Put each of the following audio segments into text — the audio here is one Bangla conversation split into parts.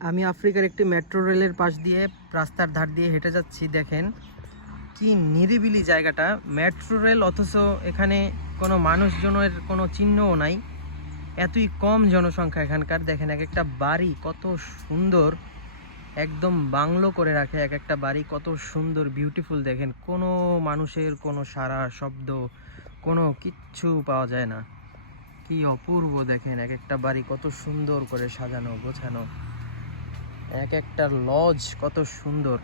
আমি আফ্রিকার একটি মেট্রো রেলের পাশ দিয়ে রাস্তার ধার দিয়ে হেঁটে যাচ্ছি, দেখেন। কি নিরিবিলি জায়গাটা। মেট্রো রেল অথচ এখানে কোনো মানুষজনের কোনো চিহ্নও নাই। এতই কম জনসংখ্যা এখানকার। দেখেন এক একটা বাড়ি কত সুন্দর। একদম বাংলো করে রাখে এক একটা বাড়ি। কত সুন্দর বিউটিফুল দেখেন। কোনো মানুষের কোনো সারা শব্দ, কোনো কিচ্ছু পাওয়া যায় না। কি অপূর্ব, দেখেন। এক একটা বাড়ি কত সুন্দর করে সাজানো, গোছানো। এক একটা লজ কত সুন্দর।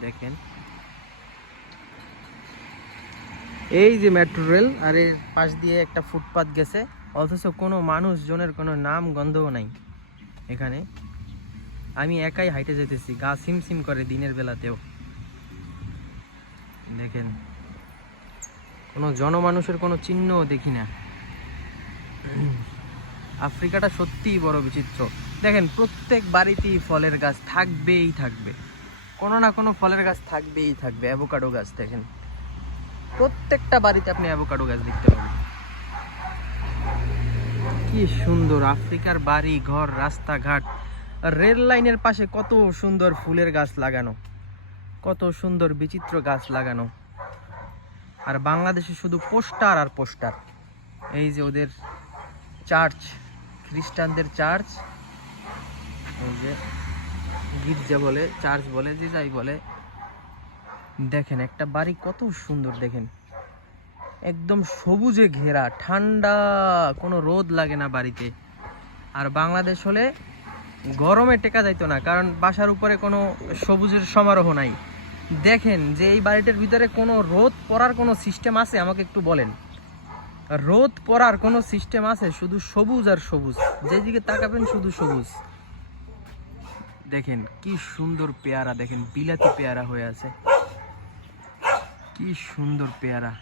দেখেন। এই যে মেট্রো রেল আর এর পাশ দিয়ে একটা ফুটপাত গেছে, অথচ কোনো মানুষজনের কোনো নাম গন্ধও নাই এখানে। আমি একাই হাইটে যেতেছি, গা সিম সিম করে দিনের বেলাতেও। দেখেন। কোনো জনমানুষের কোনো চিহ্নও দেখি না। আফ্রিকাটা সত্যিই বড় বিচিত্র। দেখেন, প্রত্যেক বাড়িতেই ফলের গাছ থাকবেই থাকবে। কোনো না কোনো ফলের গাছ থাকবেই থাকবে অ্যাভোকাডো গাছ দেখেন। প্রত্যেকটা বাড়িতে আপনি অ্যাভোকাডো গাছ দেখতে পাবেন। কি সুন্দর আফ্রিকার বাড়ি, ঘর, রাস্তাঘাট। রেল লাইনের পাশে কত সুন্দর ফুলের গাছ লাগানো। কত সুন্দর বিচিত্র গাছ লাগানো। আর বাংলাদেশে শুধু পোস্টার আর পোস্টার। এই যে ওদের চার্চ, খ্রিস্টানদের চার্চ। এই যে গির্জা বলে, চার্চ বলে, যে যাই বলে। দেখেন, একটা বাড়ি কত সুন্দর, দেখেন। একদম সবুজে ঘেরা, ঠান্ডা, কোনো রোদ লাগে না বাড়িতে। আর বাংলাদেশ হলে গরমে টেকা যাইতো না, কারণ বাসার উপরে কোনো সবুজের সমারোহ নাই। দেখেন যে এই বাড়িটার ভিতরে কোনো রোদ পড়ার কোনো সিস্টেম আছে, আমাকে একটু বলেন। রোদ পড়ার কোনো সিস্টেম আছে? শুধু সবুজ আর সবুজ। যেদিকে তাকাবেন শুধু সবুজ। দেখেন, কি সুন্দর পেয়ারা। দেখেন, বিলাতি পেয়ারা হয়ে আছে। কি সুন্দর পেয়ারা।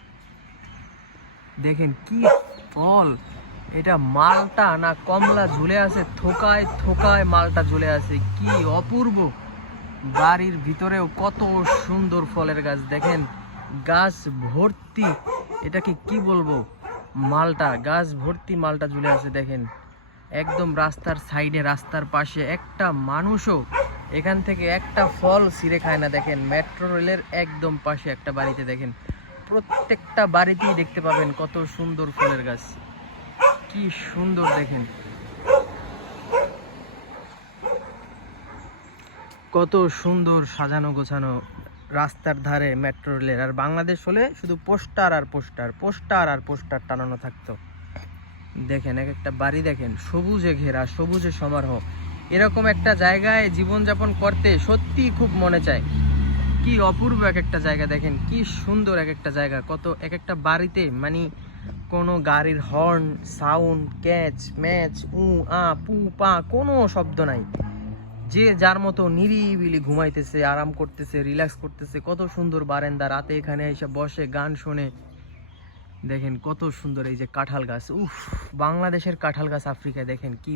দেখেন, কি ফল। এটা মালটা না কমলা ঝুলে আছে? থোকায় থোকায় মালটা ঝুলে আছে। কি অপূর্ব। বাড়ির ভিতরেও কত সুন্দর ফলের গাছ। দেখেন, গাছ ভর্তি। এটাকে কি বলব? মালটা, গাছ ভর্তি মালটা ঝুলে আছে দেখেন। একদম রাস্তার সাইডে, রাস্তার পাশে একটা মানুষও এখান থেকে একটা ফল ছিঁড়ে খায় না দেখেন। মেট্রো রেলের একদম পাশে একটা বাড়িতে দেখেন। প্রত্যেকটা বাড়িতেই দেখতে পাবেন কত সুন্দর ফলের গাছ। কি সুন্দর দেখেন। কত সুন্দর সাজানো গোছানো রাস্তার ধারে মেট্রো রেলের আর বাংলাদেশ হলে শুধু পোস্টার আর পোস্টার পোস্টার আর পোস্টার টানানো থাকতো। দেখেন, এক একটা বাড়ি দেখেন, সবুজে ঘেরা, সবুজে সমারোহ। এরকম একটা জায়গায় জীবনযাপন করতে সত্যিই খুব মনে চায়। কি অপূর্ব এক একটা জায়গা দেখেন, কি সুন্দর এক একটা জায়গা। কত এক একটা বাড়িতে মানে কোনো গাড়ির হর্ন সাউন্ড ক্যাচ ম্যাচ উ, আ, পু, পা, কোনো শব্দ নাই। যে যার মতো নিরিবিলি ঘুমাইতেছে, আরাম করতেছে রিল্যাক্স করতেছে, কত সুন্দর বারেন্দা রাতে এখানে এসে বসে, গান শোনে। দেখেন কত সুন্দর এই যে কাঁঠাল গাছ। উফ, বাংলাদেশের কাঁঠাল গাছ আফ্রিকায় দেখেন কি